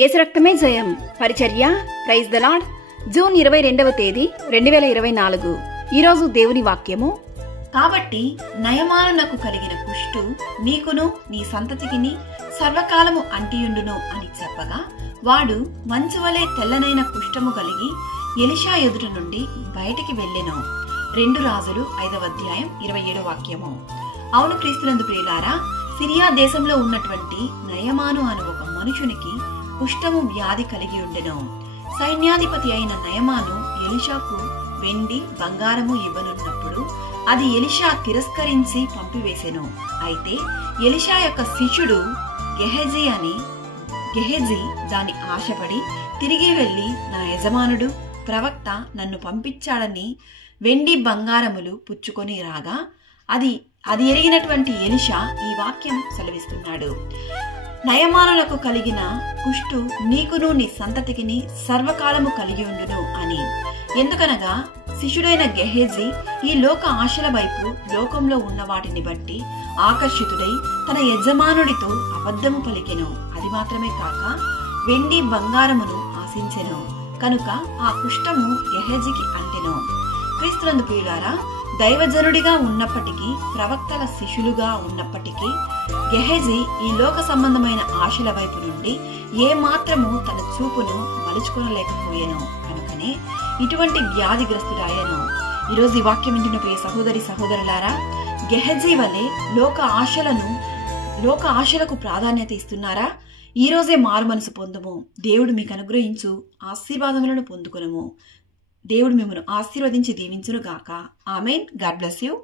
యేసు రక్తమే జయం పరిచర్య ప్రైజ్ ద లార్డ్ జూన్ 22వ తేదీ 2024. ఈరోజు దేవుని వాక్యము. కాబట్టి నయమానునకు కలిగిన కుష్టు నీకును నీ సంతతికిని సర్వకాలము అంటియుండును అని చెప్పగా, వాడు మంచువలే తెల్లనైన కుష్ఠము కలిగి ఎలీషా ఎదుట నుండి బయటికి వెళ్ళెను. 2 రాజులు 5వ అధ్యాయం 27వ వాక్యము. అవును క్రీస్తునందు ప్రియులారా, సిరియా దేశంలో ఉన్నటువంటి నయమాను అను ఒక మనుషునికి కుష్ఠము వ్యాధి కలిగి ఉండెను. సైన్యాధిపతి అయిన నయమాను ఎలీషాకు వెండి బంగారము ఇవ్వనున్నప్పుడు అది ఎలీషా తిరస్కరించి పంపివేసెను. అయితే ఎలీషా యొక్క శిష్యుడు గెహజీ దాని ఆశపడి తిరిగి వెళ్లి, నా యజమానుడు ప్రవక్త నన్ను పంపించాడని వెండి బంగారములు పుచ్చుకొని రాగా, అది ఎరిగినటువంటి ఎలీషా ఈ వాక్యం సెలవిస్తున్నాడు. నయమానులకు కలిగిన కుష్టు నీకును నీ సంతతికిని సర్వకాలము కలిగి ఉండును అని. ఎందుకనగా శిష్యుడైన గెహజీ ఈ లోక ఆశల వైపు, లోకంలో ఉన్న వాటిని బట్టి ఆకర్షితుడై తన యజమానుడితో అబద్ధము పలికెను. అది మాత్రమే కాక వెండి బంగారమును ఆశించెను. కనుక ఆ కుష్ఠము గెహజీకి అంటెను. క్రీస్తునందు ప్రియులారా, దైవజనుడిగా ఉన్నప్పటికీ, ప్రవక్తల శిష్యులుగా ఉన్నప్పటికీ గెహజీ ఈ లోక సంబంధమైన ఆశల వైపు నుండి ఏ మాత్రము తన చూపును మలుచుకొనలేకపోయాను. కనుకనే ఇటువంటి వ్యాధిగ్రస్తుడాయను. ఈరోజు ఈ వాక్యం వింటున్న ప్రియ సహోదరి సహోదరులారా, గెహజీ వలె లోక ఆశలకు ప్రాధాన్యత ఇస్తున్నారా? ఈ రోజే మారు మనసు పొందుము. దేవుడు మీకు అనుగ్రహించు ఆశీర్వాదములను పొందుకొనుము. దేవుడు మిమ్మల్ని ఆశీర్వదించి దీవించును గాక. ఆమేన్. God bless you.